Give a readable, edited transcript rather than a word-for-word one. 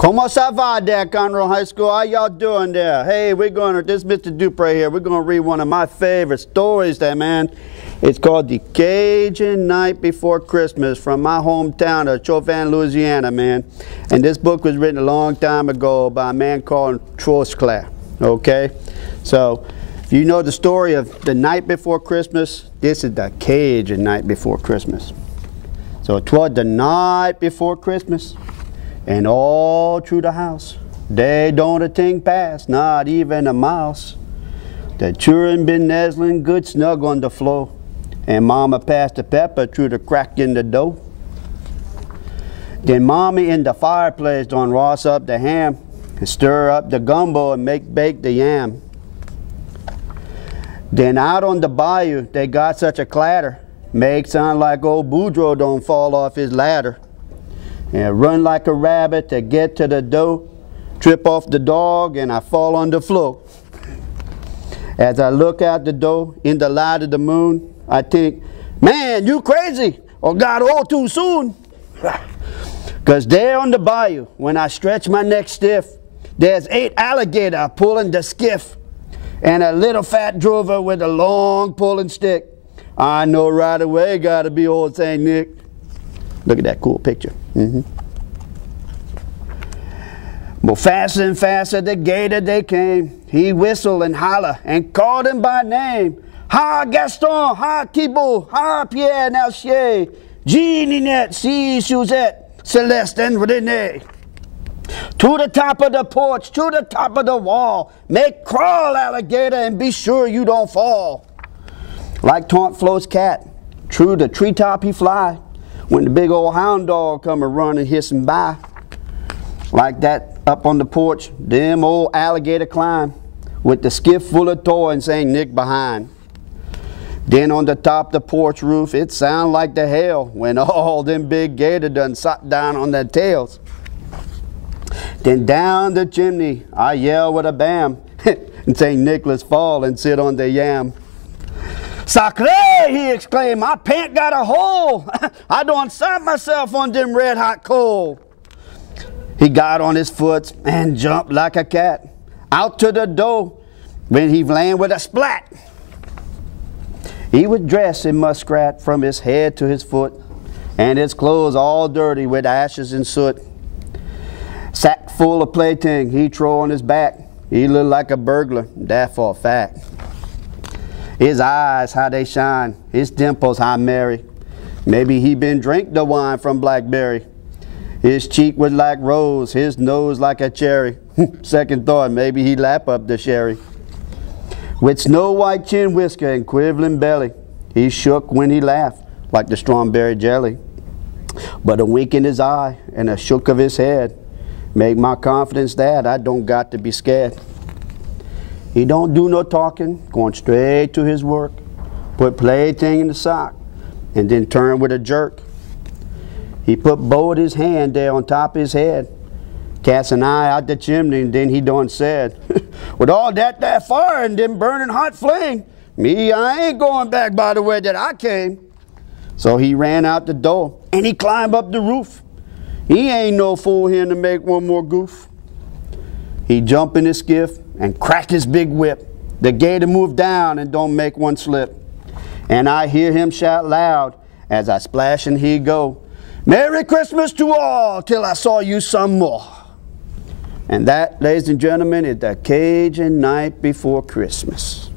Como ça va there, Conroe High School? How y'all doing there? Hey, this is Mr. Dupree here. We're going to read one of my favorite stories there, man. It's called The Cajun Night Before Christmas from my hometown of Chauvin, Louisiana, man. And this book was written a long time ago by a man called Trosclair, okay? So, if you know the story of the night before Christmas, this is the Cajun night before Christmas. So, toward the night before Christmas, and all through the house, they don't a thing pass, not even a mouse. The children been nestling good snug on the floor, and Mama passed the pepper through the crack in the dough. Then Mommy in the fireplace done roast up the ham, and stir up the gumbo and bake the yam. Then out on the bayou, they got such a clatter, make sound like old Boudreaux don't fall off his ladder. And run like a rabbit to get to the dough, trip off the dog, and I fall on the floor. As I look out the door in the light of the moon, I think, man, you crazy, or got old too soon. Cause there on the bayou, when I stretch my neck stiff, there's 8 alligators pulling the skiff, and a little fat drover with a long pulling stick. I know right away gotta be old St. Nick. Look at that cool picture. But faster and faster the gator they came. He whistled and hollered and called him by name. Ha Gaston, ha Thibault, ha Pierre Nalchier, Jean Ninette, C. Suzette, Celeste and Renee. To the top of the porch, to the top of the wall. Make crawl, alligator, and be sure you don't fall. Like Taunt Flo's cat, through the treetop he fly. When the big old hound dog come a running hissing by. Like that up on the porch, them old alligator climb with the skiff full of toy and St. Nick behind. Then on the top of the porch roof, it sound like the hail when all them big gator done sat down on their tails. Then down the chimney, I yell with a bam, and St. Nicholas fall and sit on the yam. Sacre, he exclaimed, my pant got a hole. I done sat myself on them red hot coal. He got on his foot and jumped like a cat out to the door when he landed with a splat. He was dressed in muskrat from his head to his foot, and his clothes all dirty with ashes and soot. Sack full of plaything he throw on his back. He looked like a burglar, that for a fact. His eyes, how they shine, his dimples, how merry. Maybe he been drink the wine from Blackberry. His cheek was like rose, his nose like a cherry. Second thought, maybe he lap up the sherry. With snow white chin whisker and quivering belly, he shook when he laughed like the strawberry jelly. But a wink in his eye and a shook of his head make my confidence that I don't got to be scared. He don't do no talking, going straight to his work, put plaything in the sock, and then turn with a jerk. He put both his hand there on top of his head, cast an eye out the chimney, and then he done said, with all that fire and them burning hot flame, me, I ain't going back by the way that I came. So he ran out the door, and he climbed up the roof. He ain't no fool here to make one more goof. He jumped in his skiff and cracked his big whip. The gator moved down and don't make one slip. And I hear him shout loud as I splash and he go, Merry Christmas to all till I saw you some more. And that, ladies and gentlemen, is the Cajun night before Christmas.